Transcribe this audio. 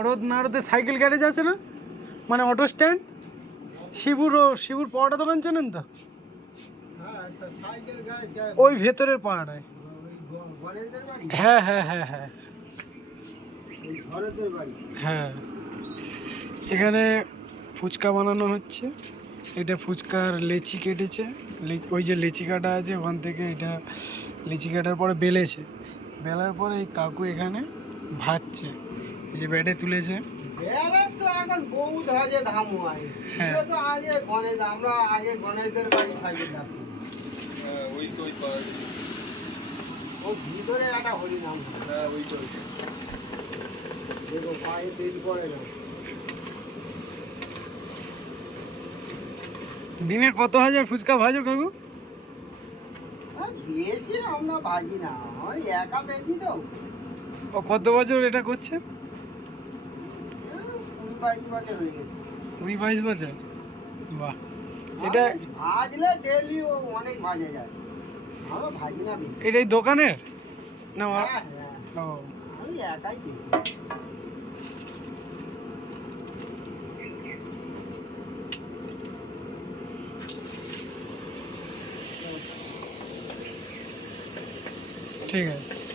Narad নারদে cycle garage আছে না, মানে অটো স্ট্যান্ড। শিবুর পরোটা দোকান চেনেন তো? ওই ভেতরের পাড়াটায়। হ্যাঁ হ্যাঁ হ্যাঁ হ্যাঁ হ্যাঁ। এখানে ফুচকা বানানো হচ্ছে। এটা ফুচকার লেচি কেটেছে, ওই যে লেচি কাটা আছে ওখান থেকে এটা লেচি কাটার পরে বেলেছে, বেলার পরে এই কাকু এখানে ভাজছে, এই যে ব্যাটে তুলেছে। দিনে কত হাজার ফুচকা ভাজো কাকু? বেশি আমরা ভাজি না, ওই একা বেচি তো। ও কত বছর এটা করছে? 20-22 বছর হয়ে গেছে। 20-22 বছর, বাহ। এটা ভাজলে ডেলি অনেক ভাজা যায়, আমরা ভাজি না বেশি। এটাই দোকানের না? হ্যাঁ, ও আমি একাই বেচি। ঠিক আছে।